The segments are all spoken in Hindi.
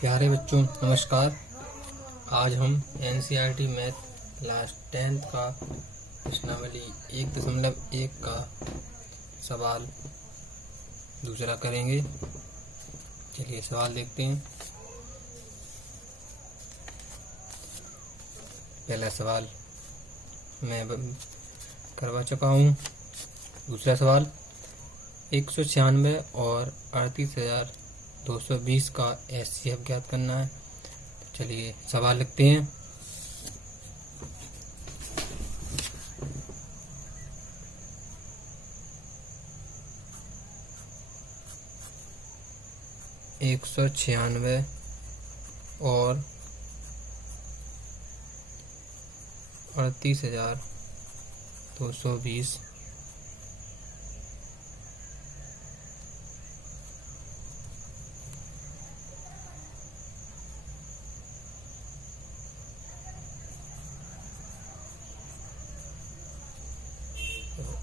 प्यारे बच्चों नमस्कार। आज हम NCERT मैथ क्लास 10th का प्रश्नावली 1.1 का सवाल दूसरा करेंगे। चलिए सवाल देखते हैं। पहला सवाल मैं करवा चुका हूँ। दूसरा सवाल 196 और 38,220 का HCF ज्ञात करना है। तो चलिए सवाल लिखते हैं। एक 196 और 38,220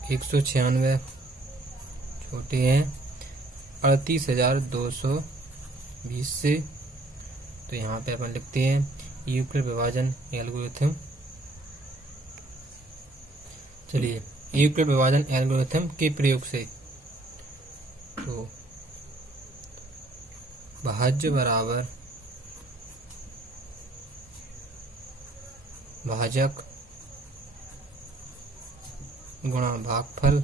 196 छोटे हैं 38,220 से। तो यहाँ पे अपन लिखते हैं यूक्लिड विभाजन एल्गोरिथम। चलिए यूक्लिड विभाजन एल्गोरिथम के प्रयोग से तो भाज्य बराबर भाजक गुणा भागफल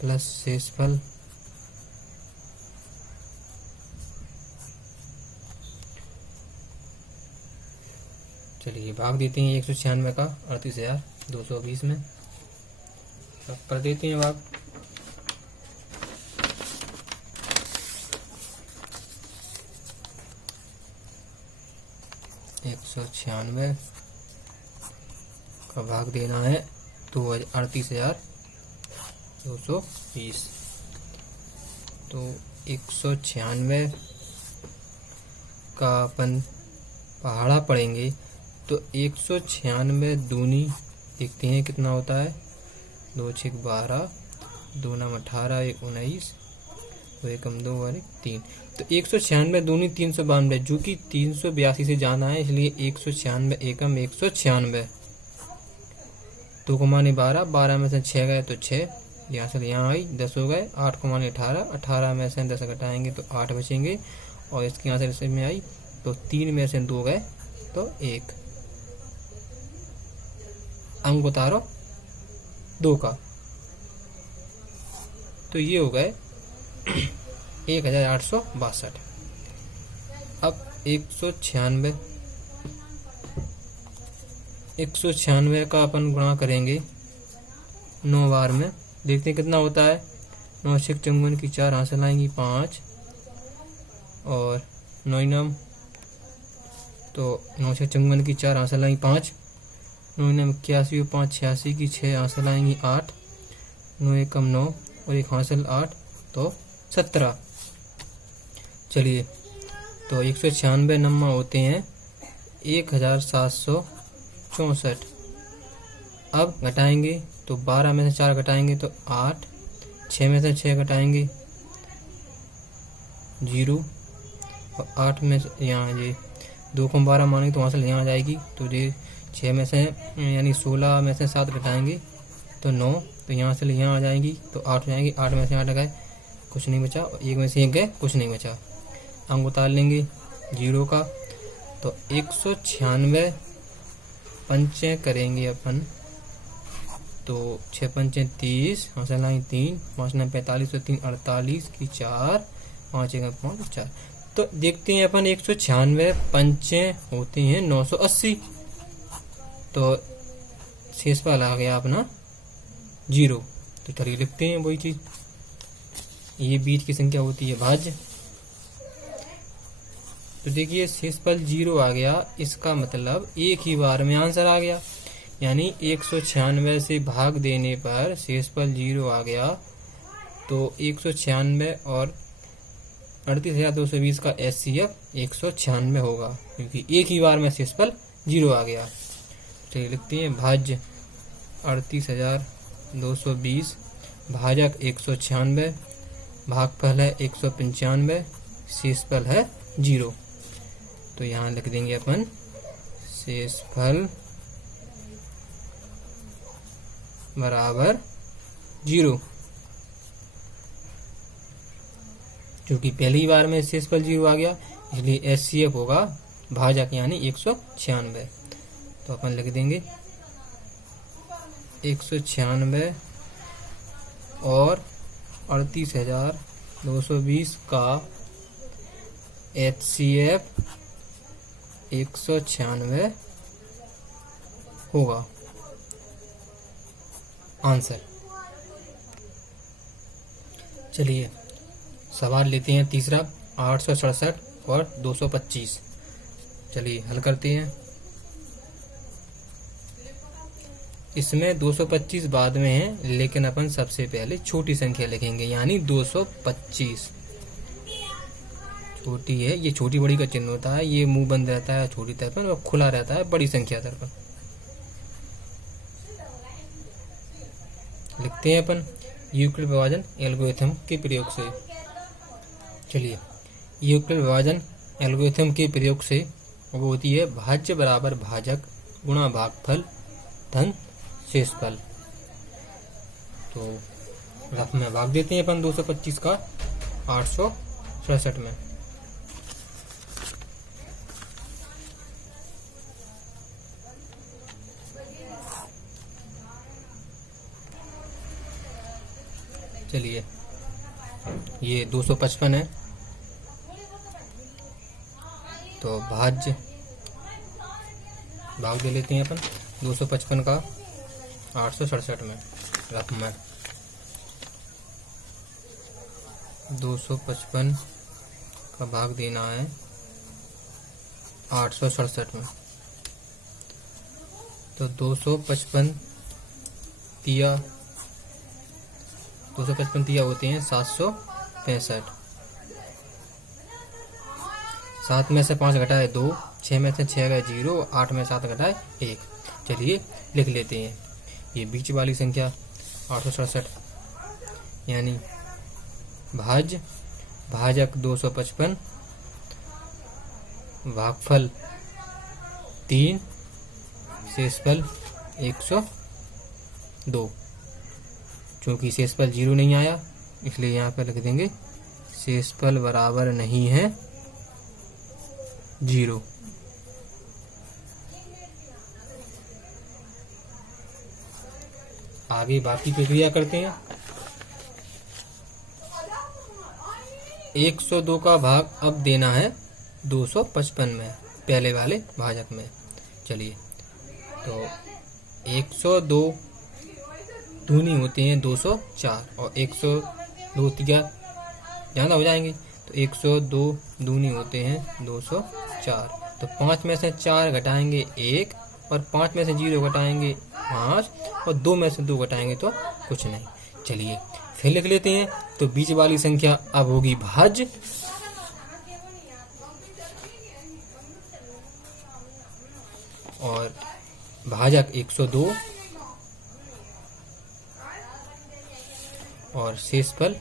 प्लस शेषफल चलिए भाग देते हैं 196 का 38,220 में। अब कर देते हैं भाग। एक 196 का भाग देना है 38,220। तो 196 का अपन पहाड़ा पढ़ेंगे तो 196 दूनी देखते हैं कितना होता है। 2 6 12, 2 9 18, 1 19, 2 1 2 और 1 3। तो 196 दूनी 392 जो कि 382 से जाना है, इसलिए 196 एकम 196। 2 को माने 12, 12 में से 6 गए तो 6, यहाँ से यहाँ आई 10 हो गए। 8 को माने 18, 18 में से 10 घटाएंगे तो 8 बचेंगे। और इसके यहाँ से में आई तो 3 में से 2 गए तो 1। अंक उतारो 2 का, तो ये हो गए 1,862। अब 196 का अपन गुणा करेंगे 9 बार में। देखते हैं कितना होता है। 9 6 54 की 4 हासिल आएंगी 5 और 9 9 तो 9 6 54 की 4 हासिल आएंगी 5, 9 9 81 और 5 86 की 6 हासिल आएंगी 8, 9 1 9 और 1 हासिल 8 तो 17। चलिए तो 196 नंबर होते हैं 1,764। अब घटाएंगे तो 12 में से 4 घटाएंगे तो 8, 6 में से 6 घटाएंगे 0 और 8 में से यहाँ ये 2 को 12 मानेंगे तो वहाँ से यहाँ आ जाएगी। तो ये 6 में से यानी 16 में से 7 घटाएंगे तो 9, तो यहाँ से यहाँ आ जाएगी तो 8 हो जाएंगी। 8 में से 8 गए कुछ नहीं बचा, और 1 में से 1 गए कुछ नहीं बचा। अंक उतार लेंगे 0 का। तो 196 पंचे करेंगे अपन तो 6 पंचे 30, हासिल आई 3, 5 9 45 और 3 48 की 4, 5 1 5 4। तो देखते हैं अपन 196 पंचे होते हैं 980। तो शेषफल आ गया अपना 0। तो चलिए लिखते हैं वही चीज। ये बीच की संख्या होती है भाज्य। तो देखिए शेषफल 0 आ गया, इसका मतलब एक ही बार में आंसर आ गया। यानी 196 से भाग देने पर शेषफल 0 आ गया। तो 196 और 38,220 का HCF 196 होगा, क्योंकि एक ही बार में शेषफल 0 आ गया। तो लिखते हैं भाज्य 38,220 भाजक 196 भागफल है 195, शेषफल है 0। तो यहाँ लिख देंगे अपन शेषफल बराबर 0, क्योंकि पहली बार में शेषफल 0 आ गया, इसलिए एचसीएफ होगा भाजक यानी 196। तो अपन लिख देंगे 196 और 38,220 का एचसीएफ 196 होगा आंसर। चलिए सवाल लेते हैं तीसरा, 867 और 225। चलिए हल करते हैं। इसमें 225 बाद में है, लेकिन अपन सबसे पहले छोटी संख्या लिखेंगे यानी 225। छोटी है, ये छोटी बड़ी का चिन्ह होता है, ये मुंह बंद रहता है छोटी तर्पण और खुला रहता है बड़ी संख्या तर्पण। लिखते हैं अपन यूक्लिड विभाजन एल्गोरिथम के प्रयोग से। चलिए यूक्लिड विभाजन एल्गोरिथम के प्रयोग से वो होती है भाज्य बराबर भाजक गुणा भागफल धन शेषफल। तो रफ में भाग देते हैं अपन 225 का 867 में। चलिए ये 255 है, तो भाज्य भाग दे लेते हैं अपन 255 का 867 में। रफ में 255 का भाग देना है 867 में। तो 255 तिया 255 तिया होते हैं 765। 7 में से 5 घटाए 2, 6 में से 6 गए 0, 8 में 7 घटाए 1। चलिए लिख लेते हैं ये बीच वाली संख्या 867 यानी भाजक 255 भागफल 3 शेषफल 102। चूंकि शेषफल 0 नहीं आया इसलिए यहाँ पर लिख देंगे शेषफल बराबर नहीं है 0। आगे बाकी प्रक्रिया करते हैं। 102 का भाग अब देना है 255 में, पहले वाले भाजक में। चलिए तो 102 दूनी होते हैं 204 और 102 तिया ज़्यादा हो जाएंगे, तो 102 दूनी होते हैं 204। तो 5 में से 4 घटाएंगे 1 और 5 में से 0 घटाएंगे 5 और 2 में से 2 घटाएंगे तो कुछ नहीं। चलिए फिर लिख लेते हैं। तो बीच वाली संख्या अब होगी भाज्य और भाजक 102 और शेषफल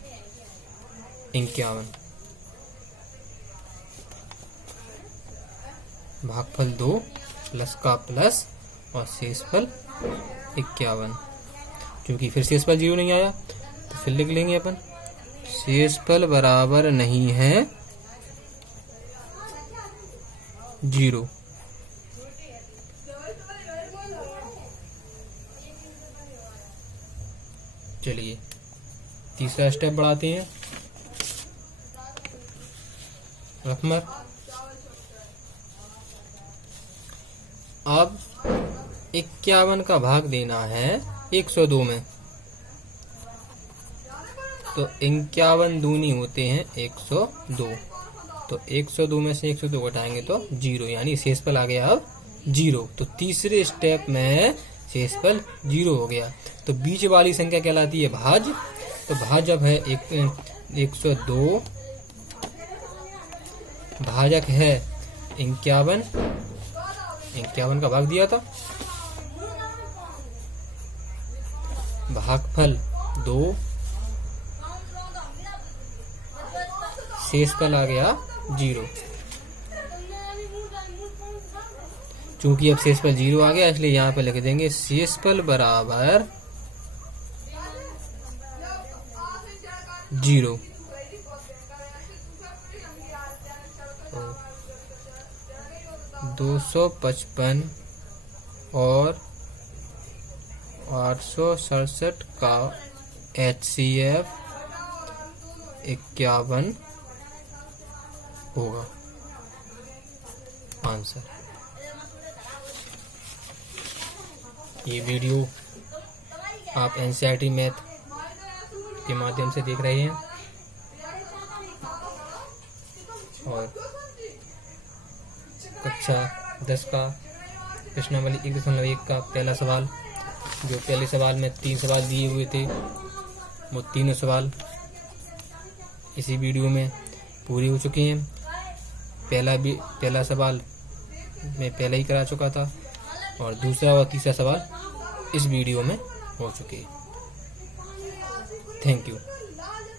51। भागफल 2 प्लस का प्लस और शेषफल 51। क्योंकि फिर शेषफल 0 नहीं आया तो फिर लिख लेंगे अपन शेषफल बराबर नहीं है 0। चलिए तीसरा स्टेप बढ़ाते हैं। रकमर अब 51 का भाग देना है 102 में। तो 51 दूनी होते हैं 102। तो 102 में से 102 घटाएंगे तो 0 यानी शेषफल आ गया अब 0। तो तीसरे स्टेप में शेषफल 0 हो गया। तो बीच वाली संख्या कहलाती है भाज्य। तो भाजक है 102, भाजक है 51 का भाग दिया था, भागफल 2 शेषफल आ गया 0। चूंकि अब शेषफल 0 आ गया इसलिए यहाँ पे लिख देंगे शेषफल बराबर 0। तो 255 और 867 का HCF 51 होगा आंसर। ये वीडियो आप NCERT मैथ के माध्यम से देख रहे हैं और कक्षा 10 का प्रश्नावली 1.1 का पहला सवाल, जो पहले सवाल में 3 सवाल दिए हुए थे, वो तीनों सवाल इसी वीडियो में पूरे हो चुके हैं। पहला सवाल मैं पहले ही करा चुका था और दूसरा और तीसरा सवाल इस वीडियो में हो चुके हैं। Thank you.